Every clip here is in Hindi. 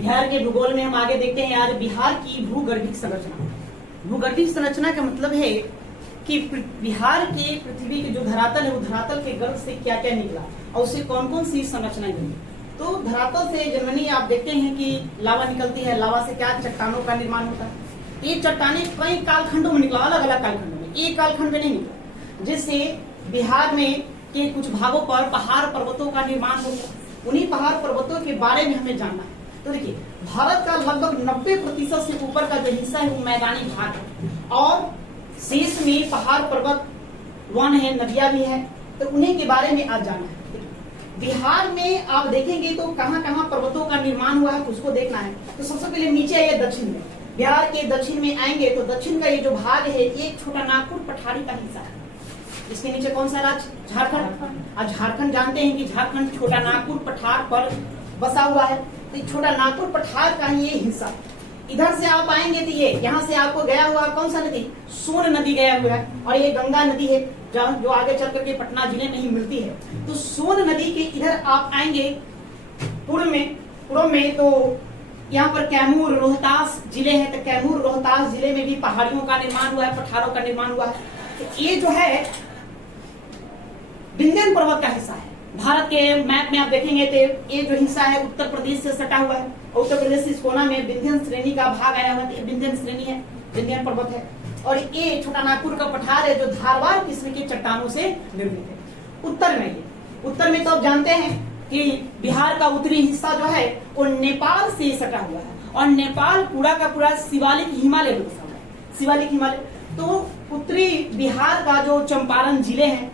बिहार के भूगोल में हम आगे देखते हैं आज बिहार की भूगर्भिक संरचना। भूगर्भिक संरचना का मतलब है कि बिहार के पृथ्वी के जो धरातल है वो धरातल के गर्भ से क्या क्या निकला और उससे कौन कौन सी संरचनाएं बनी। तो धरातल से जनरली आप देखते हैं कि लावा निकलती है, लावा से क्या चट्टानों का निर्माण होता है। ये चट्टाने कई कालखंडों में निकला, अलग अलग कालखंडों में, एक कालखंड में नहीं निकला, जिससे बिहार में के कुछ भागों पर पहाड़ पर्वतों का निर्माण हो गया। उन्हीं पहाड़ पर्वतों के बारे में हमें जानना है। तो देखिए, भारत का लगभग 90% से ऊपर का जो हिस्सा है वो मैदानी भाग है और शेष में पहाड़ पर्वत वन है, नदियां भी है। तो उन्हीं के बारे में आज जानना है। बिहार में आप देखेंगे तो कहाँ कहाँ पर्वतों का निर्माण हुआ है उसको देखना है। तो सबसे पहले नीचे आइए दक्षिण में। बिहार के दक्षिण में आएंगे तो दक्षिण का ये जो भाग है ये छोटा नागपुर पठारी का हिस्सा है। इसके नीचे कौन सा राज्य? झारखंड। आज झारखंड जानते हैं कि झारखंड छोटा नागपुर पठार पर बसा हुआ है। तो छोटा नागपुर पठार का ही ये हिस्सा। इधर से आप आएंगे तो ये यहाँ से आपको गया हुआ कौन सा नदी? सोन नदी गया हुआ है और ये गंगा नदी है जो आगे चल करके पटना जिले में ही मिलती है। तो सोन नदी के इधर आप आएंगे पूर्व में तो यहाँ पर कैमूर रोहतास जिले हैं। तो कैमूर रोहतास जिले में भी पहाड़ियों का निर्माण हुआ है, पठारों का निर्माण हुआ है। तो ये जो है विंध्य पर्वत का हिस्सा है। भारत के मैप में आप देखेंगे तो ये जो हिस्सा है उत्तर प्रदेश से सटा हुआ है और उत्तर प्रदेश इस कोना में विंध्य श्रेणी का भाग आया हुआ है। विंध्य श्रेणी है, विंध्य पर्वत है। और ये छोटा नागपुर का पठार है जो धारवाड़ किस्म की चट्टानों से निर्मित है। उत्तर में तो आप जानते हैं कि बिहार का उत्तरी हिस्सा जो है वो नेपाल से सटा हुआ है और नेपाल पूरा का पूरा शिवालिक हिमालय में बसा हुआ है। शिवालिक हिमालय। तो उत्तरी बिहार का जो चंपारण जिले हैं,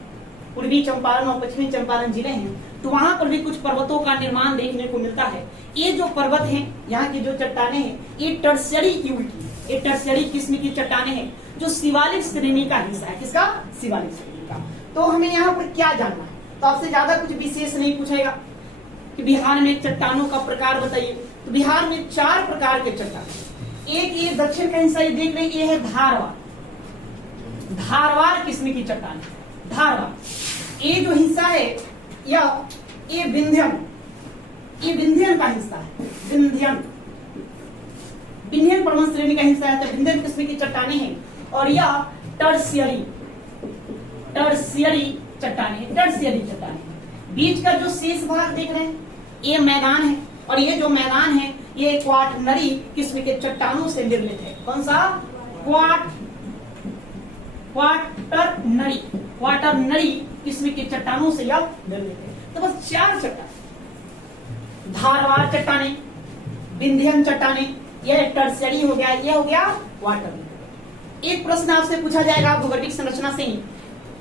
पूर्वी चंपारण और पश्चिमी चंपारण जिले हैं, तो वहां पर भी कुछ पर्वतों का निर्माण देखने को मिलता है। ये जो पर्वत हैं, यहाँ की जो चट्टाने हैं, ये टर्शियरी युग की, ये टर्शियरी किस्म की चट्टाने हैं जो शिवालिक श्रेणी का हिस्सा है। किसका? शिवालिक श्रेणी का। तो हमें यहाँ पर क्या जानना है? तो आपसे ज्यादा कुछ विशेष नहीं पूछेगा कि बिहार में चट्टानों का प्रकार बताइए। तो बिहार में 4 प्रकार के चट्टान। एक ये दक्षिण का हिस्सा ये देख रहे हैं, ये है धारवाड़ किस्म की चट्टान। धारवाड़ ये जो हिस्सा है या ये विंध्यन का हिस्सा है। विंध्यन पर्वत श्रेणी का हिस्सा है। तो विंध्यन किस्म की चट्टाने हैं। और यह टर्शियरी चट्टाने। बीच का जो शेष भाग देख रहे हैं ये मैदान है और ये जो मैदान है ये क्वाटरनरी किस्म के चट्टानों से निर्मित है। कौन सा? क्वाटरनरी किस्म के चट्टानों से यह निर्मित है। तो बस 4 चट्टान, धारवाड़ चट्टाने, विंध्यन चट्टाने, यह टर्शियरी हो गया, यह हो गया क्वाटरनरी। एक प्रश्न आपसे पूछा जाएगा भूगर्भिक संरचना से ही,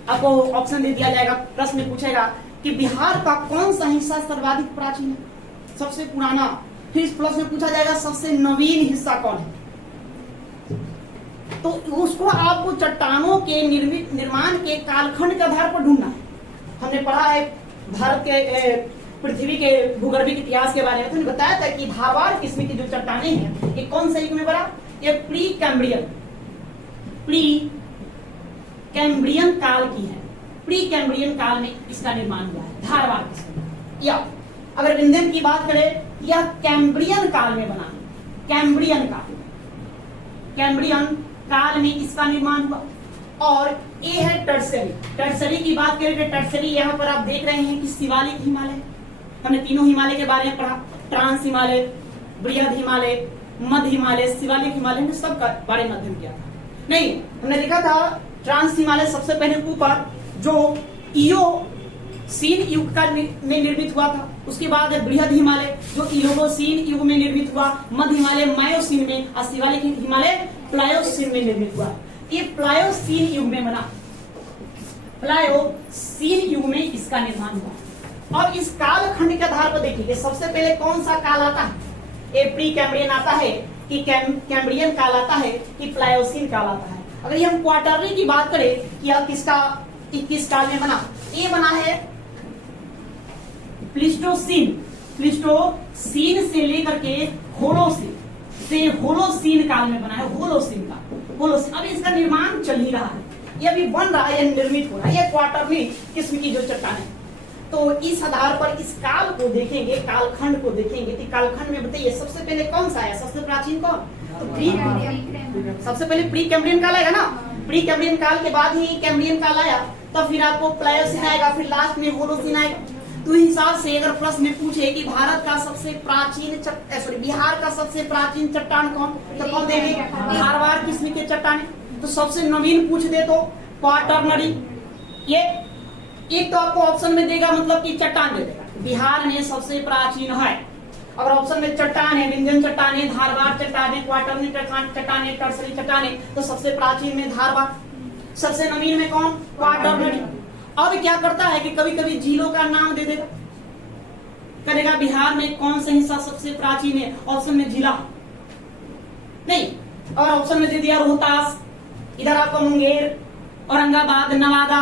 आपको ऑप्शन दे दिया जाएगा। प्रश्न में पूछेगा कि बिहार का कौन सा हिस्सा सर्वाधिक प्राचीन है, सबसे पुराना। फिर इस प्रश्न में पूछा जाएगा सबसे नवीन हिस्सा कौन है। तो उसको आपको चट्टानों के निर्माण के कालखंड के आधार पर ढूंढना है। हमने पढ़ा है भारत के पृथ्वी के भूगर्भिक इतिहास के बारे में, तो बताया था कि धारवाड़ किस्म की जो चट्टाने हैं ये कौन से युग में बना? ये प्री कैम्ब्रियन काल की है। प्री कैम्ब्रियन काल में इसका निर्माण हुआ है धारवाड़ किस्म। या अगर विंध्यन की बात करें, यह कैम्ब्रियन काल में बना। कैम्ब्रियन काल में इसका निर्माण हुआ। और ये है टर्शियरी की बात करें तो टर्शियरी यहाँ पर आप देख रहे हैं कि शिवालिक हिमालय। हमने तीनों हिमालय के बारे में पढ़ा, ट्रांस हिमालय, बृहद हिमालय, मध्य हिमालय, शिवालिक हिमालय, हमने सब का बारे में अध्ययन किया था। नहीं, हमने देखा था ट्रांस हिमालय सबसे पहले ऊपर जो इयोसीन युग का में निर्मित हुआ था। उसके बाद बृहद हिमालय जो इलोगोसीन युग में निर्मित हुआ, मध्य हिमालय मायोसीन में और शिवालिक हिमालय प्लायोसीन में निर्मित हुआ। ये प्लायोसीन युग में बना। प्लायोसीन युग में इसका निर्माण हुआ। और इस कालखंड के आधार पर देखिए सबसे पहले कौन सा काल आता है? ये प्री कैम्ब्रियन आता है कि कैम्ब्रियन काल आता है कि प्लायोसीन काल आता है। अगर ये हम क्वाटरनरी की बात करें कि यह किस काल में बना, ये बना है प्लीस्टोसीन से लेकर के होलोसीन काल में बना है। होलोसीन। अभी इसका निर्माण चल ही रहा है, ये अभी बन रहा है, ये निर्मित हो रहा है। ये क्वाटरनरी किस्म की जो चट्टान है। तो इस आधार पर इस काल को देखेंगे, कालखंड को देखेंगे। तो कालखंड में बताइए सबसे पहले कौन सा आया, सबसे प्राचीन कौन? तो सबसे पहले प्री कैम्ब्रियन काल आएगा ना। प्री कैम्ब्रियन काल के बाद ही कैम्ब्रियन काल आया, तब फिर आपको प्लायोसिन आएगा, फिर लास्ट में होलोसिन आएगा। तो इस हिसाब से अगर प्रश्न में पूछे कि भारत का सबसे प्राचीन बिहार का सबसे प्राचीन चट्टान कौन, तो कौन देंगे? धारवाड़ किस्म के चट्टान। तो सबसे नवीन पूछ दे तो क्वाटरनरी। ये एक तो आपको ऑप्शन में देगा, मतलब कि चट्टान दे देगा, बिहार में सबसे प्राचीन है। अगर ऑप्शन में चट्टान है, विंध्यन चट्टान है, धारवाड़ चट्टान है, क्वाटरनरी चट्टान है, टर्सरी चट्टान है, तो सबसे प्राचीन में धारवाड़, सबसे नवीन में कौन? क्वाटरनरी। अब क्या करता है कि कभी कभी झीलों का नाम दे देगा, करेगा बिहार में कौन सा हिस्सा सबसे प्राचीन है, ऑप्शन में जिला नहीं, और ऑप्शन में दे दिया रोहतास, इधर आपको मुंगेर, औरंगाबाद, नवादा,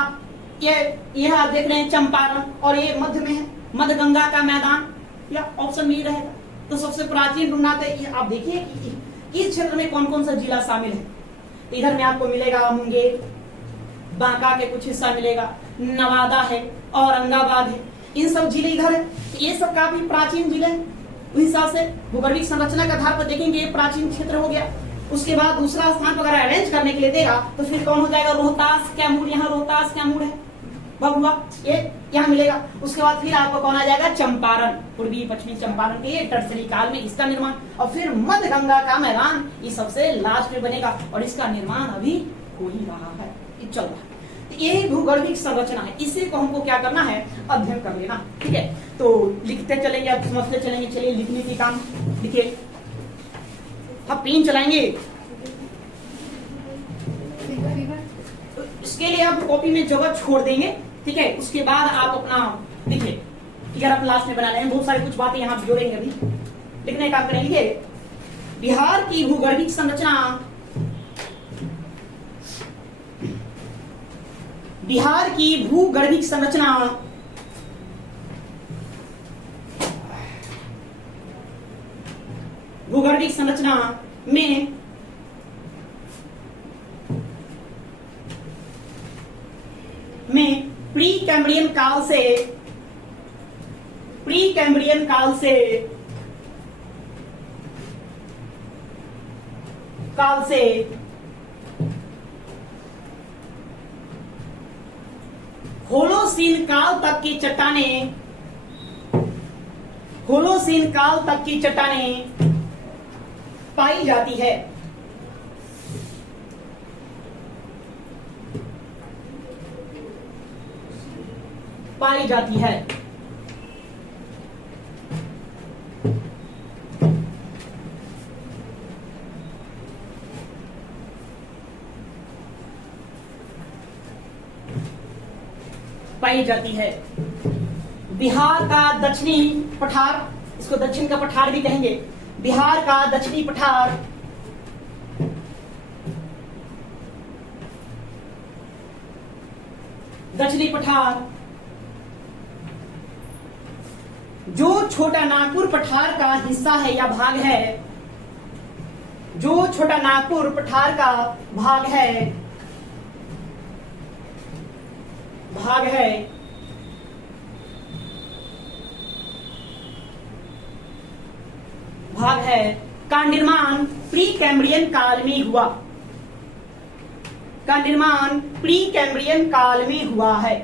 ये आप देख रहे हैं चंपारण, और ये मध्य में है मध्य गंगा का मैदान, या ऑप्शन में ही रहेगा। तो सबसे प्राचीन ढूंढना तो आप देखिए कि इस क्षेत्र में कौन कौन सा जिला शामिल है। इधर में आपको मिलेगा मुंगेर, बांका के कुछ हिस्सा मिलेगा, नवादा है, औरंगाबाद है, इन सब जिले इधर है। ये सब काफी प्राचीन जिले हैं। उस हिसाब से भूगर्भिक संरचना के आधार पर देखेंगे ये प्राचीन क्षेत्र हो गया। उसके बाद दूसरा स्थान अगर अरेंज करने के लिए देगा तो फिर कौन हो जाएगा? रोहतास, कैमूर, यहाँ रोहतास कैमूर है, बबुआ ये यहाँ मिलेगा। उसके बाद फिर आपको कौन आ जाएगा? चंपारण, पूर्वी पश्चिमी चंपारण के टर्सरी काल में इसका निर्माण, और फिर मध्य गंगा का मैदान ये सबसे लास्ट में बनेगा, और इसका निर्माण अभी हो ही रहा है, चल रहा है। ये भूगर्भिक संरचना है, इसी को हमको क्या करना है? अध्ययन कर लेना। ठीक है, तो लिखते चलेंगे, अब समझते चलेंगे। चलिए लिखने की काम लिखिए, अब पेन चलाएंगे। इसके लिए आप कॉपी में जगह छोड़ देंगे, ठीक है। उसके बाद आप अपना लिखिए, फिगर आप लास्ट में बना लेंगे। बहुत सारी कुछ बातें यहाँ जोड़ेंगे, अभी लिखने का करेंगे। बिहार की भूगर्भिक संरचना, बिहार की भूगर्भिक संरचना भूगर्भिक संरचना में प्री कैम्ब्रियन काल से होलोसीन काल तक की चट्टानें पाई जाती है। पाई जाती है। पाई जाती है। बिहार का दक्षिणी पठार, इसको दक्षिण का पठार भी कहेंगे, बिहार का दक्षिणी पठार जो छोटा नागपुर पठार का हिस्सा है या भाग है, जो छोटा नागपुर पठार का भाग है का निर्माण प्री कैम्ब्रियन काल में हुआ। का निर्माण प्री कैम्ब्रियन काल में हुआ है।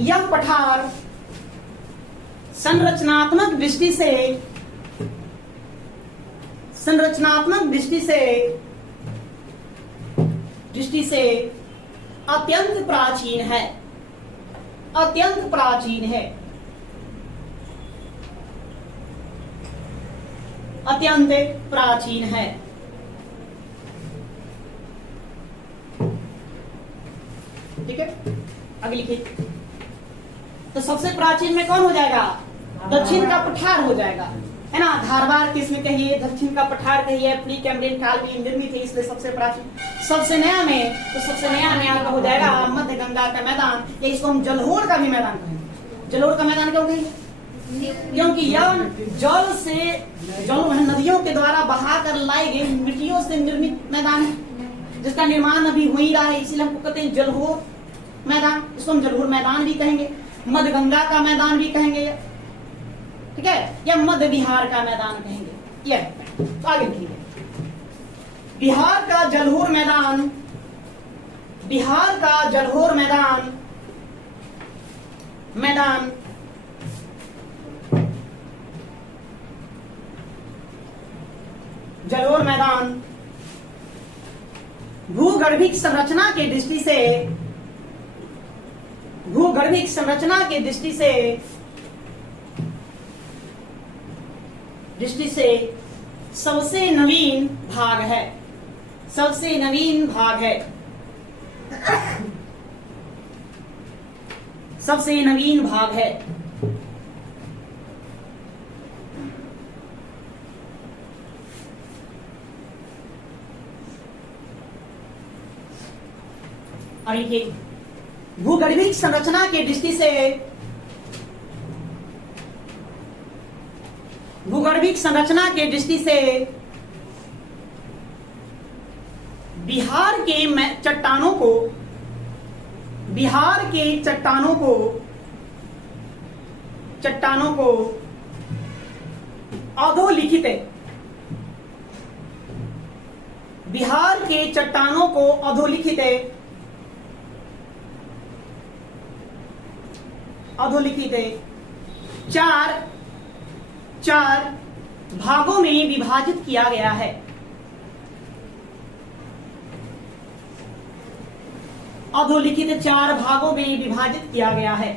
यह पठार संरचनात्मक दृष्टि से अत्यंत प्राचीन है। ठीक है, आगे लिखिए। तो सबसे प्राचीन में कौन हो जाएगा? दक्षिण का पठार हो जाएगा। है ना। धारवाड़ किसमें कहिए, दक्षिण का पठार कहिए, प्री कैम्ब्रियन काल में निर्मित है, इसलिए सबसे प्राचीन। सबसे नया में, तो सबसे नया में आपका हो जाएगा मध्य गंगा का मैदान, या इसको हम जलोढ़ का भी मैदान कहेंगे। जलोढ़ का मैदान क्यों कहेंगे? क्योंकि यह जल से, जल नदियों के द्वारा बहाकर लाए गए मिट्टियों से निर्मित मैदान है, जिसका निर्माण अभी हो ही रहा है, इसीलिए हमको कहते हैं जलोढ़ मैदान। इसको हम जलोढ़ मैदान भी कहेंगे, मध्य गंगा का मैदान भी कहेंगे, ठीक है, या मध्य बिहार का मैदान कहेंगे। ये तो आगे लिखिए, बिहार का जलोढ़ मैदान, बिहार का जलोढ़ मैदान, मैदान जलोढ़ मैदान भूगर्भिक संरचना के दृष्टि से, भूगर्भिक संरचना के दृष्टि से सबसे नवीन भाग है, सबसे नवीन भाग है, सबसे नवीन भाग है। और ये भूगर्भिक संरचना के दृष्टि से, भूगर्भिक संरचना के दृष्टि से बिहार के चट्टानों को, बिहार के चट्टानों को, चट्टानों को अधोलिखित, बिहार के चट्टानों को अधोलिखित, अधोलिखित चार भागों में विभाजित किया गया है। अधोलिखित 4 भागों में विभाजित किया गया है।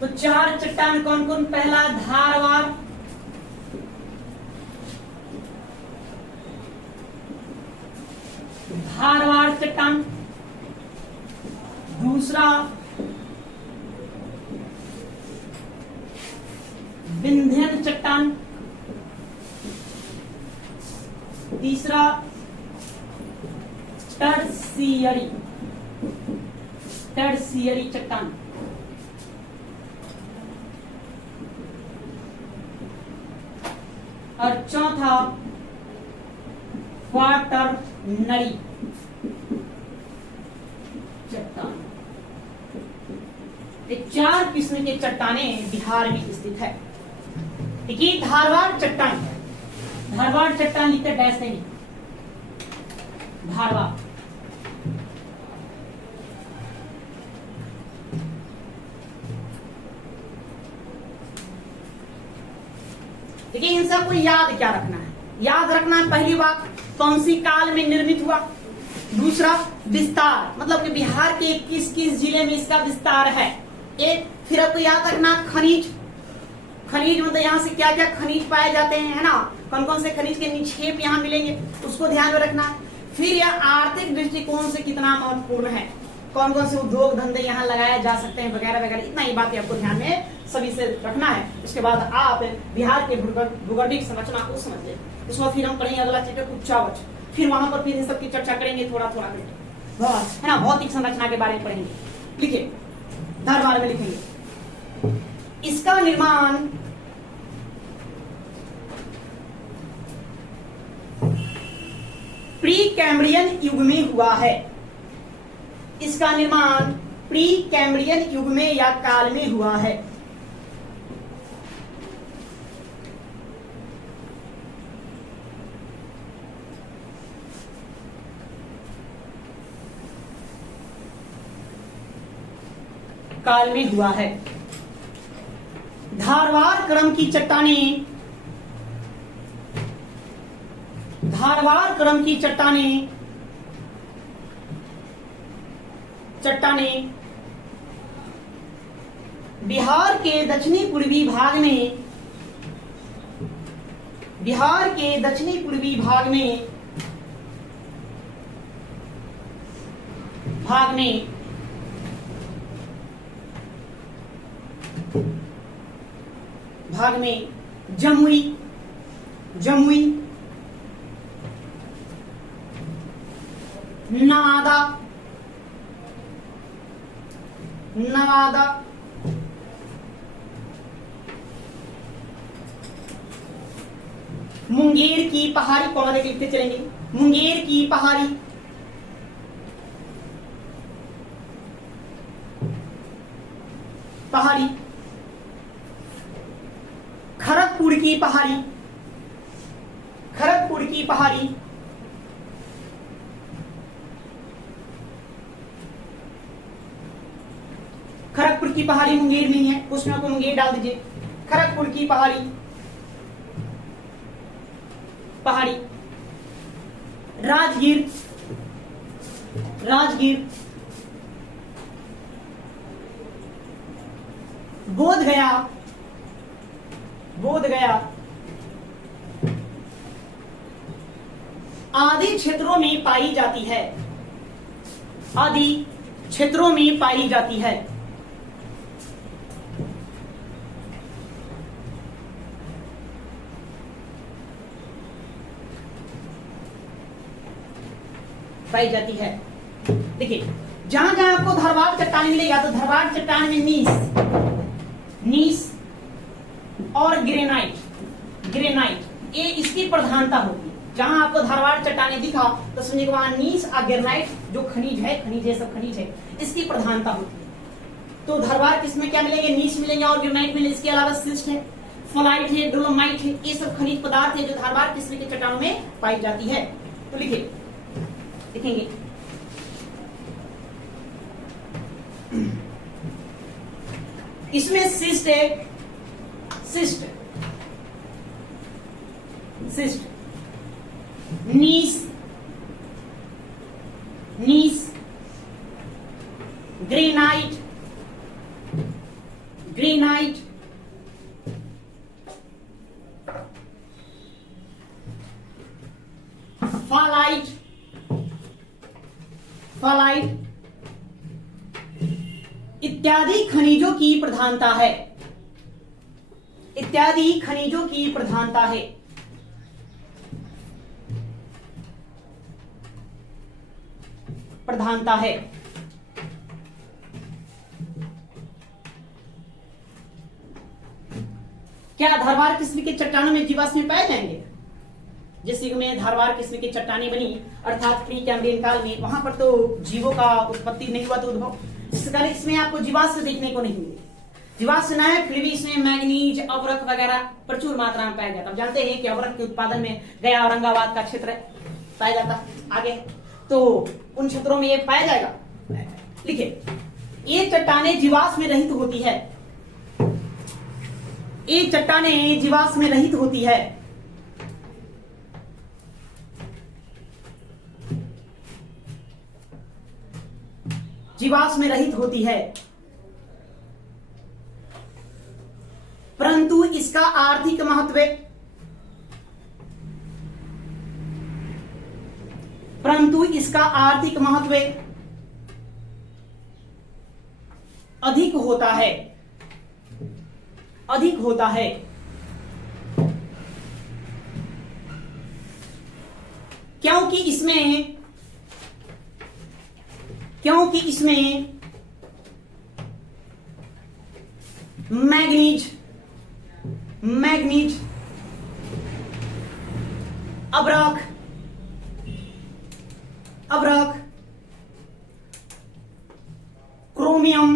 तो 4 चट्टान कौन कौन? पहला धारवाड़, धारवाड़ चट्टान, दूसरा विंध्यन चट्टान, तीसरा टर्सियरी, टर्सियरी चट्टान, और चौथा क्वाटरनरी चट्टान। ये 4 किस्म के चट्टाने बिहार में स्थित है। देखिए धारवाड़ चट्टान, धारवाड़ चट्टान लिखते डैश नहीं, धारवाड़। देखिए इन सबको याद क्या रखना है? याद रखना है पहली बात कौन सी काल में निर्मित हुआ, दूसरा विस्तार, मतलब कि बिहार के किस किस जिले में इसका विस्तार है। एक फिर आपको याद रखना खनिज, खनिज मतलब यहाँ से क्या क्या खनिज पाए जाते हैं, है ना, कौन कौन से खनिज के निक्षेप यहाँ मिलेंगे, उसको ध्यान में रखना। फिर यह आर्थिक दृष्टिकोण से कितना महत्वपूर्ण है, कौन कौन से उद्योग धंधे यहाँ लगाए जा सकते हैं वगैरह वगैरह, इतना ही बात आपको ध्यान में सभी से रखना है। उसके बाद आप बिहार के भूगर्भिक संरचना को समझ लें। उसके बाद फिर हम पढ़ेंगे अगला चैप्टर कुचावच, फिर वहां पर फिर इन सबकी चर्चा करेंगे थोड़ा थोड़ा करके, है ना, भौतिक संरचना के बारे में पढ़ेंगे। लिखिए धारवाड़ में लिखेंगे, इसका निर्माण प्री कैम्ब्रियन युग में हुआ है। इसका निर्माण प्री कैम्ब्रियन युग में या काल में हुआ है। काल में हुआ है। धारवाड़ क्रम की चट्टानें, धारवाड़ क्रम की चट्टानें बिहार के दक्षिणी पूर्वी भाग में, बिहार के दक्षिणी पूर्वी भाग में भाग में जमुई, नवादा, मुंगेर की पहाड़ी, कॉमा देके लिखते चलेंगे, मुंगेर की पहाड़ी, खड़गपुर की पहाड़ी, खड़गपुर की पहाड़ी, मुंगेर नहीं है, उसमें आपको मुंगेर डाल दीजिए। खड़गपुर की पहाड़ी, राजगीर, बोध गया, आदि क्षेत्रों में पाई जाती है, देखिए जहां जहां आपको धरवार चट्टान मिलेगा तो धरवार चट्टान में नीस और ग्रेनाइट ये इसकी प्रधानता होगी। जहां आपको धारवाड़ चट्टानें दिखा तो समझिए वहां नीस और ग्रेनाइट जो खनिज है, सब खनिज है, इसकी प्रधानता होती है। तो धारवाड़ किसमें क्या मिलेंगे? नीस मिलेंगे और ग्रेनाइट मिलेंगे। इसके अलावा सिस्ट है, फ्लाइट है, डोलोमाइट है, ये सब खनिज पदार्थ है जो धारवाड़ किस्म के चट्टानों में पाई जाती है। तो लिखेंगे इसमें सिस्ट है, नीस, ग्रेनाइट, फालाइट इत्यादि खनिजों की प्रधानता है, क्या धारवाड़ किस्म के चट्टानों में जीवाश्म पाए जाएंगे? जिस युग में धारवाड़ किस्म की चट्टानें बनी अर्थात प्री कैम्ब्रियन काल में, वहां पर तो जीवों का उत्पत्ति नहीं हुआ, तो उद्भव, जिस कारण इसमें आपको जीवाश्म देखने को नहीं मिले। जीवाश्म न है, फिर भी इसमें मैग्नीज, अवरक वगैरह प्रचुर मात्रा में पाया जाता है। जानते हैं कि अवरक के उत्पादन में गया औरंगाबाद का क्षेत्र पाया जाता आगे, तो उन क्षेत्रों में ये पाया जाएगा। लिखिए ये चट्टानें जीवाश्म में रहित होती है, ये चट्टानें जीवाश्म में रहित होती है। जीवाश्म में रहित होती है, परंतु इसका आर्थिक महत्व अधिक होता है, क्योंकि इसमें मैग्नीज, अब्रक, क्रोमियम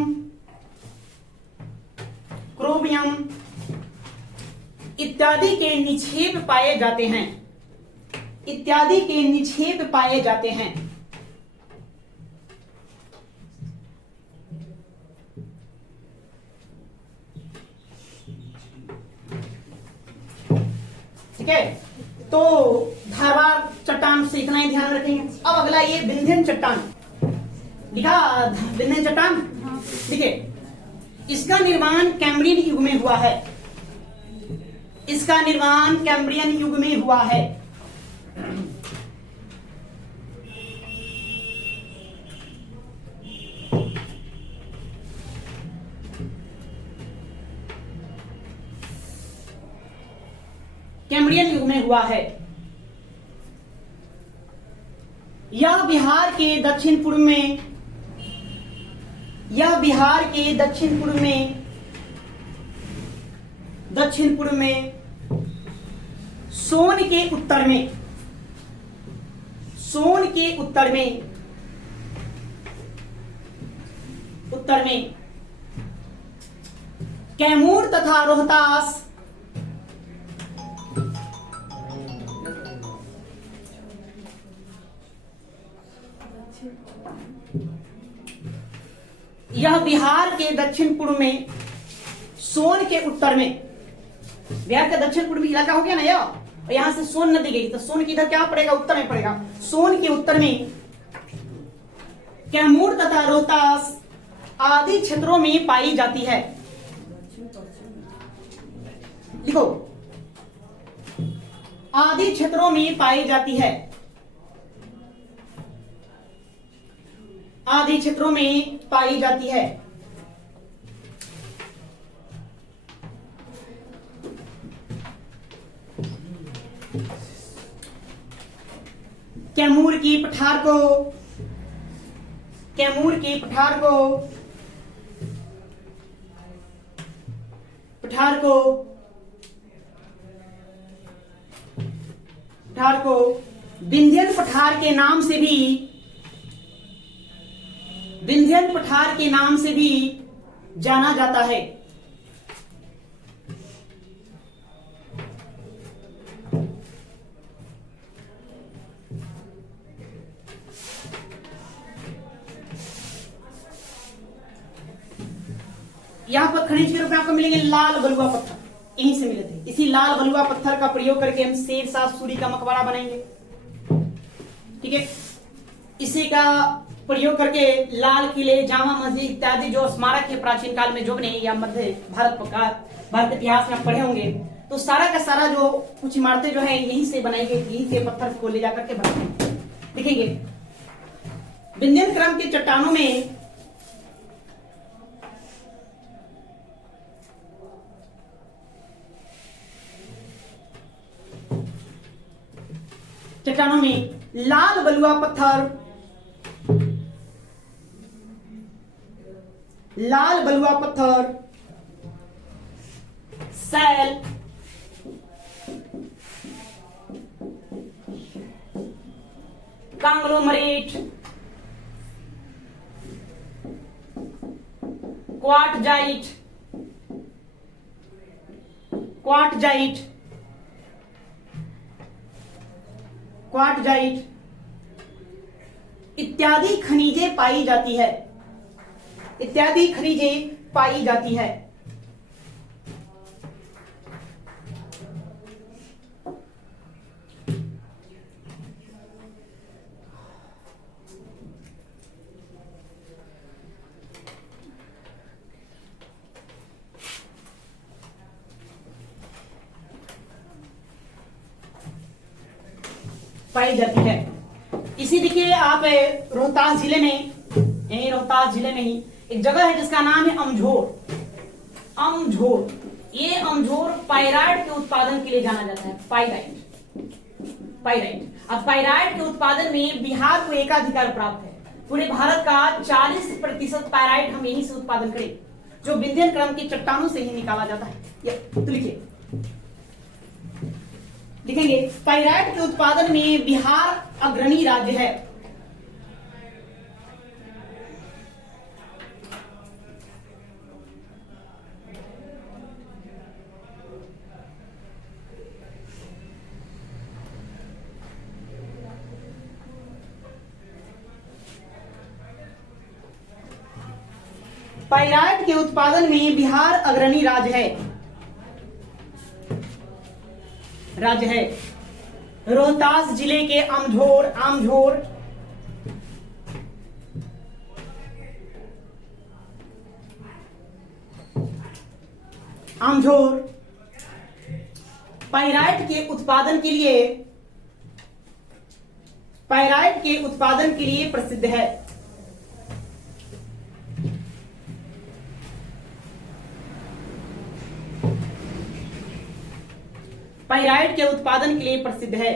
इत्यादि के निक्षेप पाए जाते हैं। ठीक है, तो धारवाड़ चट्टान से इतना ही ध्यान रखेंगे। अब अगला ये विंध्यन चट्टान लिखा, विंध्यन चट्टान देखिए, इसका निर्माण कैम्ब्रियन युग में हुआ है, कैम्ब्रियन युग में हुआ है। यह बिहार के दक्षिण पूर्व में सोन के उत्तर में कैमूर तथा रोहतास यह बिहार के दक्षिण पूर्व में सोन के उत्तर में, बिहार का दक्षिण पूर्वी इलाका हो गया ना यह, और यहां से सोन नदी गई तो सोन की इधर क्या पड़ेगा, उत्तर में पड़ेगा। सोन के उत्तर में कैमूर तथा रोहतास आदि क्षेत्रों में पाई जाती है। लिखो, आदि क्षेत्रों में पाई जाती है, आदि क्षेत्रों में पाई जाती है। कैमूर की पठार को विंध्यन पठार के नाम से भी जाना जाता है। यहां पर खनिज के रूप में आपको मिलेंगे लाल बलुआ पत्थर, यहीं से मिले थे। इसी लाल बलुआ पत्थर का प्रयोग करके हम शेरशाह सूरी का मकबरा बनाएंगे, ठीक है। इसी का प्रयोग करके लाल किले, जामा मस्जिद इत्यादि जो स्मारक है प्राचीन काल में जो बने या मध्य भारत इतिहास में पढ़े होंगे, तो सारा का सारा जो कुछ इमारतें जो है यहीं से बनाई गई, यहीं के पत्थर को ले जाकर के बनाए। देखेंगे विंध्यन क्रम के चट्टानों में लाल बलुआ पत्थर, सैल, कांग्लोमरेट, क्वार्टजाइट इत्यादि खनिजें पाई जाती है। इसी देखिए आप रोहतास जिले में ही एक जगह है जिसका नाम है अमझोर। ये अमझोर पाइराइट के उत्पादन के लिए जाना जाता है। पाइराइट। अब पाइराइट के उत्पादन में बिहार को एकाधिकार प्राप्त है। पूरे भारत का 40% पाइराइट हम यहीं से उत्पादन करें, जो विंध्यन क्रम की चट्टानों से ही निकाला जाता है। तो लिखेंगे पाइराइट के उत्पादन में बिहार अग्रणी राज्य है। पाइराइट के उत्पादन में बिहार अग्रणी राज्य है। रोहतास जिले के अमझोर पाइराइट के उत्पादन के लिए प्रसिद्ध है। पाइराइट के उत्पादन के लिए प्रसिद्ध है।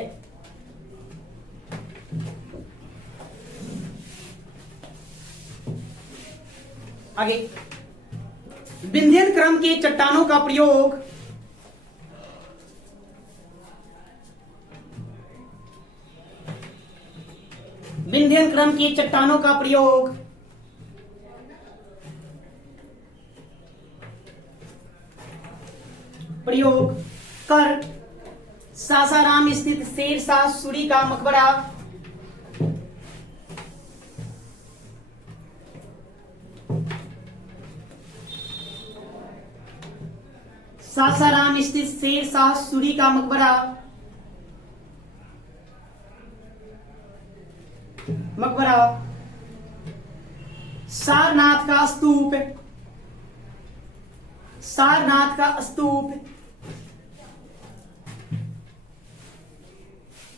आगे, विंध्यन क्रम के चट्टानों का प्रयोग विंध्यन क्रम की चट्टानों का प्रयोग कर सासाराम स्थित शेरशाह सूरी का मकबरा सासाराम स्थित शेरशाह सूरी का मकबरा सारनाथ का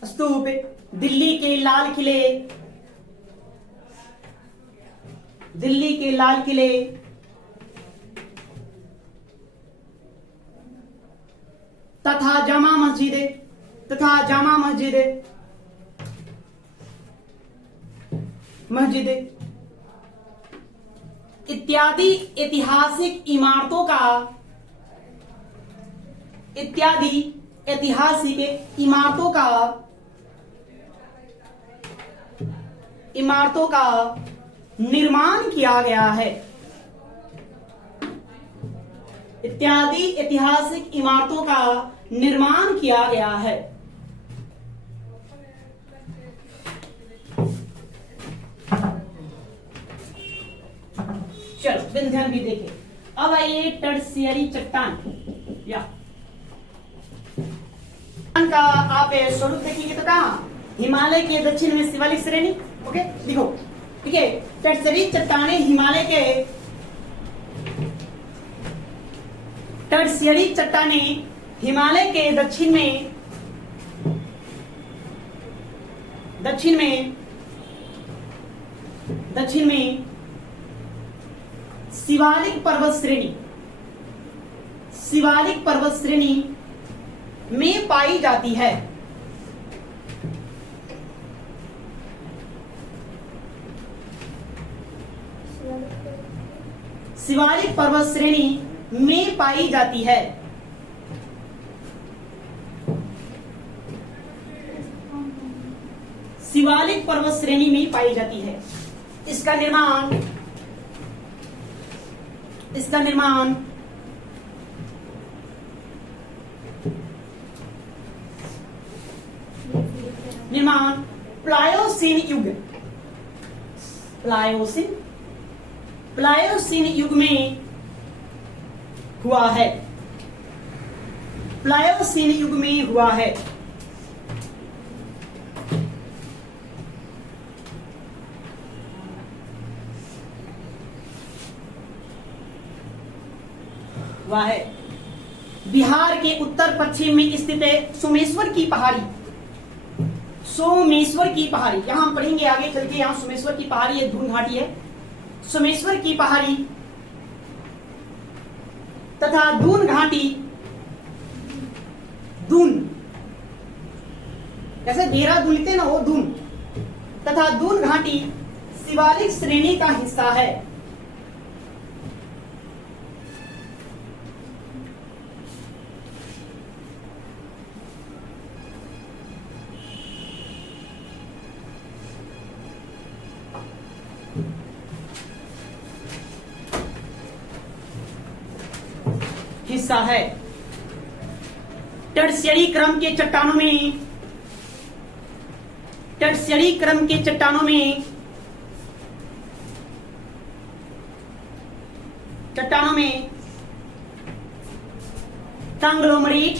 स्तूप दिल्ली के लाल किले तथा जामा मस्जिद इत्यादि ऐतिहासिक इमारतों का निर्माण किया गया है। इत्यादि ऐतिहासिक इमारतों का निर्माण किया गया है। चलो विंध्यन भी देखें। अब आइए टर्शियरी चट्टान या का आप स्वरूप देखेंगे तो कहा हिमालय के दक्षिण में शिवालिक श्रेणी। ओके देखो, ठीक है, टर्शियरी चट्टानें हिमालय के दक्षिण में शिवालिक पर्वत श्रेणी में पाई जाती है। शिवालिक पर्वत श्रेणी में पाई जाती है। शिवालिक पर्वत श्रेणी में पाई जाती है। इसका निर्माण प्लायोसीन युग में हुआ है। बिहार के उत्तर पश्चिम में स्थित है सोमेश्वर की पहाड़ी। यहां हम पढ़ेंगे आगे चल के। यहां सोमेश्वर की पहाड़ी एक धून घाटी है। सोमेश्वर की पहाड़ी तथा दून घाटी, जैसे देहरादून लिखते हैं ना, वो दून तथा दून घाटी शिवालिक श्रेणी का हिस्सा है। टर्शियरी क्रम के चट्टानों में कांग्लोमरेट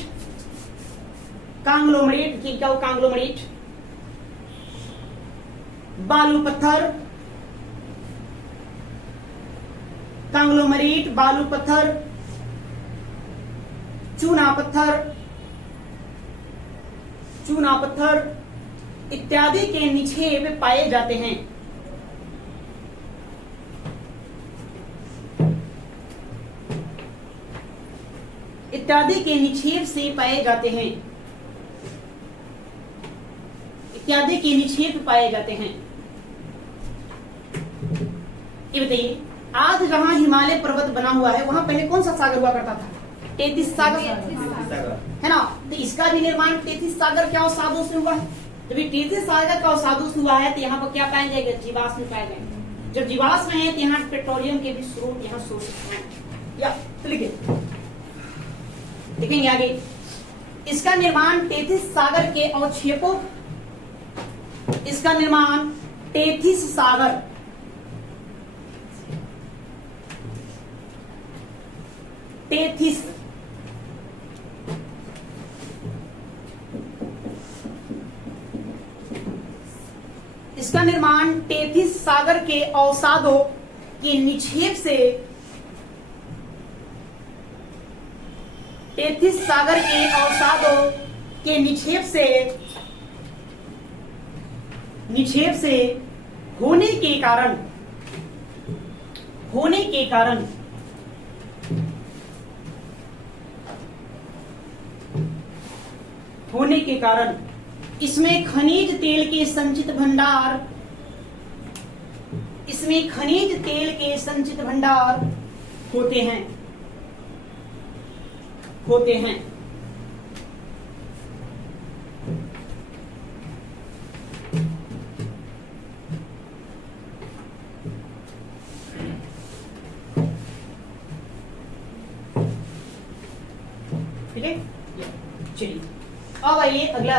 बालू पत्थर, चूना पत्थर इत्यादि के निक्षेप पाए जाते हैं। इत्यादि के निक्षेप से पाए जाते हैं, इत्यादि के निक्षेप पाए जाते हैं। ये बताइए, आज जहां हिमालय पर्वत बना हुआ है वहां पहले कौन सा सागर हुआ करता था? तेतीस सागर है ना। तो इसका भी निर्माण 33 सागर के अवसादों से हुआ है। जब ये 33 सागर का अवसादों से हुआ है तो यहाँ पर क्या पाए जाएंगे? जीवाश्म पाए जाएंगे। जब जीवाश्म है तो यहाँ पेट्रोलियम के भी स्रोत यहाँ शोषित हैं। या तो लिखिए, देखेंगे आगे, इसका निर्माण 33 सागर के अवक्षेपों, इसका निर्माण 33 सागर, इसका निर्माण 33 सागर के अवसादों के निक्षेप से, 33 सागर के अवसादों के निक्षेप से होने के कारण इसमें खनिज तेल के संचित भंडार, इसमें खनिज तेल के संचित भंडार होते हैं। ठीक है, चलिए अब आइए अगला,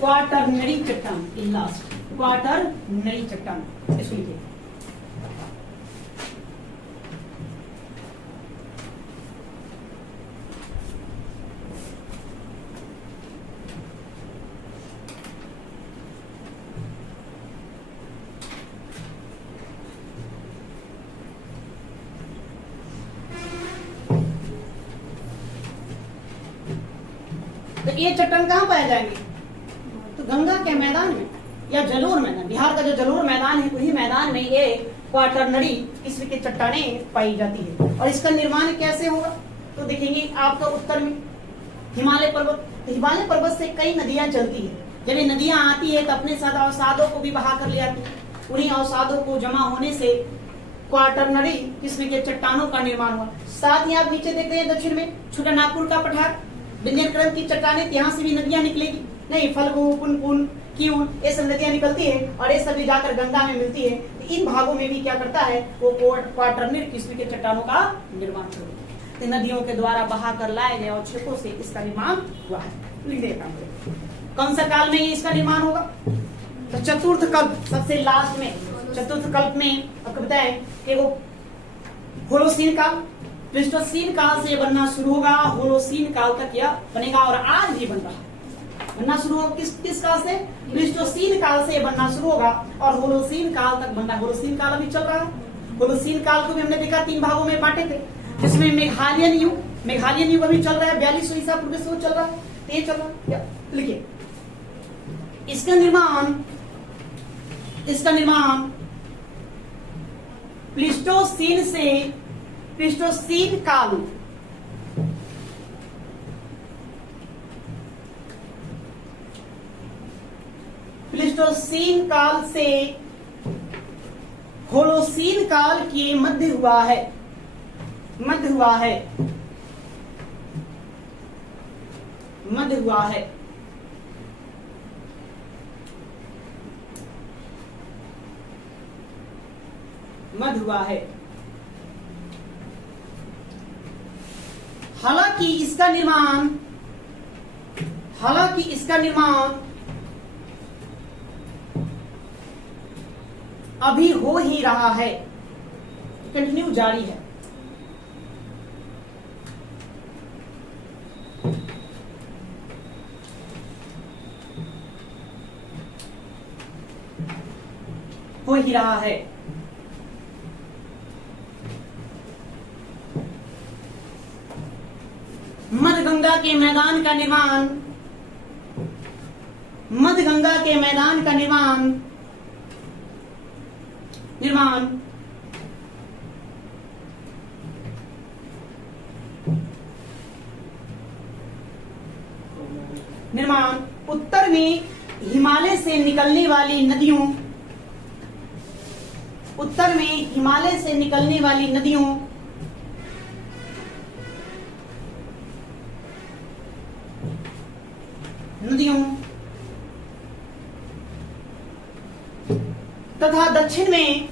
क्वाटरनरी चट्टान, लास्ट क्वाटरनरी चट्टान। इसको लिखिए, तो ये चट्टान कहाँ पाए जाएंगे? तो गंगा के मैदान में या जलोर मैदान, बिहार का जो जलोर मैदान है उसी मैदान में ये क्वाटरनरी किस्म की चट्टानें पाई जाती है। और इसका निर्माण कैसे होगा? तो देखेंगे आपका उत्तर में हिमालय पर्वत, तो हिमालय पर्वत से कई नदियां चलती है। जब ये नदियां आती है तो अपने साथ अवसादों को भी बहा कर ले आती है। उन्हीं अवसादों को जमा होने से क्वाटरनरी किस्म के चट्टानों का निर्माण हुआ। साथ ही आप नीचे देख रहे हैं दक्षिण में छोटानागपुर का पठार, विंध्यक्रम की चट्टानें, यहाँ से भी नदियां निकलेगी। नहीं, फल्गु, पुनपुन, कीउल, ये सब नदियां निकलती है और ये सभी जाकर गंगा में मिलती है। तो इन भागों में भी क्या करता है? वो क्वाटरनरी किस्म के चट्टानों का निर्माण करता है। तो नदियों के द्वारा बहा कर लाए गए अवक्षेपों से इसका निर्माण हुआ है। लिख देता हूं, कौन सा काल में इसका निर्माण होगा? तो चतुर्थ कल्प, सबसे लास्ट में चतुर्थ कल्प में आपको बताएं कि वो होलोसीन काल, प्लीस्टोसीन काल से बनना शुरू होगा, होलोसीन काल तक यह बनेगा और आज भी बन रहा है। बनना शुरू होगा किस काल से? प्लीस्टोसीन काल से बनना शुरू होगा और होलोसीन काल तक बनना। होलोसीन काल अभी चल रहा है। होलोसीन काल को भी हमने देखा 3 भागों में बांटे थे, जिसमें मेघालयन युग अभी चल रहा है, 4200 ईसा पूर्व से चल रहा है, ये चल रहा है। लिखिए, इसका निर्माण प्लीस्टोसीन से, प्लीस्टोसीन काल, प्लीस्टोसीन काल से होलोसीन काल के मध्य हुआ है। हालांकि इसका निर्माण अभी हो ही रहा है, कंटिन्यू जारी है। हो ही रहा है। मध्य गंगा के मैदान का निर्माण, निर्माण उत्तर में हिमालय से निकलने वाली नदियों, उत्तर में हिमालय से निकलने वाली नदियों तथा दक्षिण में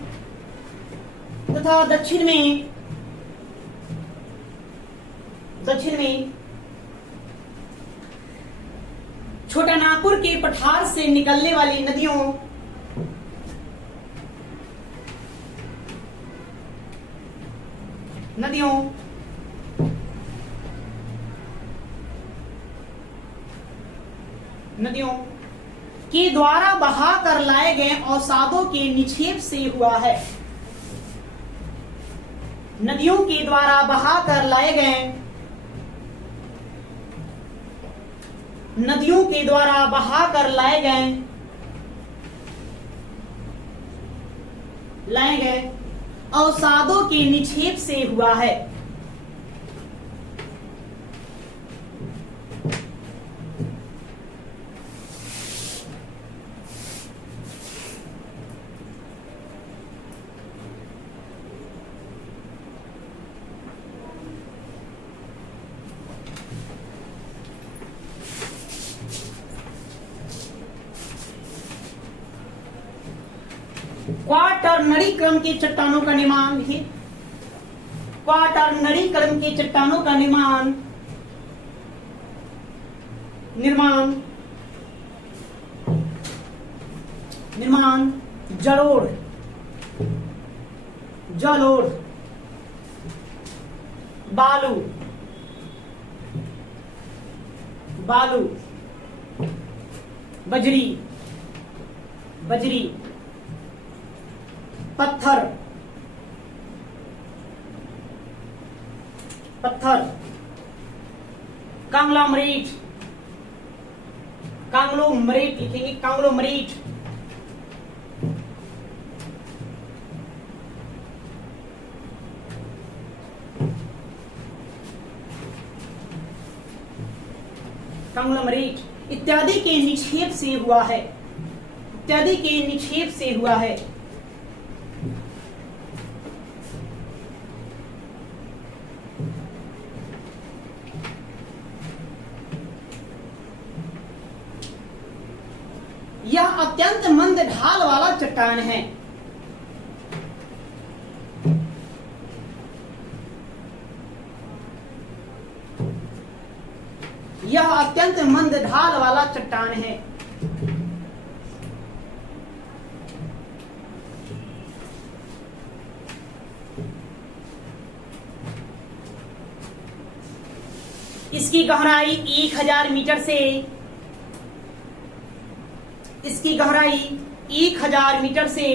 छोटा नागपुर के पठार से निकलने वाली नदियों के द्वारा बहा कर लाए गए अवसादों के निक्षेप से हुआ है। नदियों के द्वारा बहा कर लाए गए अवसादों के निक्षेप से हुआ है। क्वाटरनरी क्रम के चट्टानों का निर्माण लिखिए। क्वाटरनरी क्रम के चट्टानों का निर्माण जलोढ़, बालू, बजरी, पत्थर, कांग्लोमरेट लिखेंगे, कांग्लोमरेट, इत्यादि के निक्षेप से हुआ है। यह अत्यंत मंद ढाल वाला चट्टान है। इसकी गहराई 1000 मीटर से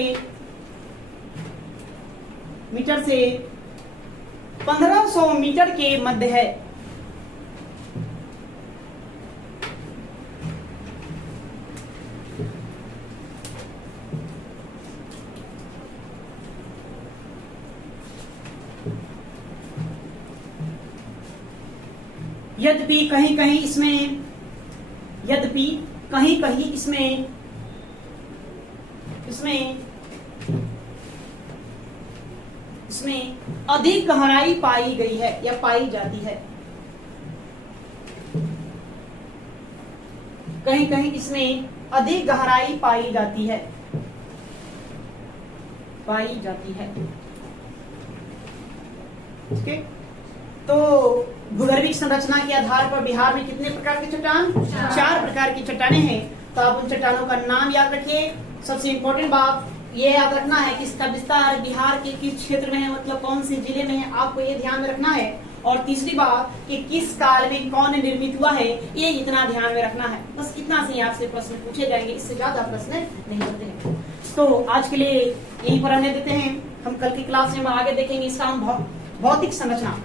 1500 मीटर के मध्य है। यद्यपि कहीं कहीं इसमें अधिक गहराई पाई गई है या पाई जाती है। कहीं कहीं इसमें अधिक गहराई पाई जाती है। ओके, तो भूगर्भिक संरचना के आधार पर बिहार में कितने प्रकार के चट्टान? 4 प्रकार की चट्टानें हैं। तो आप उन चट्टानों का नाम याद रखिए। सबसे इम्पोर्टेंट बात ये याद रखना है कि इसका विस्तार बिहार के किस क्षेत्र में है, मतलब कौन से जिले में है, आपको ये ध्यान में रखना है। और तीसरी बात कि किस काल में कौन निर्मित हुआ है, ये इतना ध्यान में रखना है। बस इतना से आपसे प्रश्न पूछे जाएंगे, इससे ज्यादा प्रश्न नहीं होते हैं। तो आज के लिए यहीं पर रहने देते हैं। हम कल की क्लास में आगे देखेंगे इसका हम भौतिक संरचना।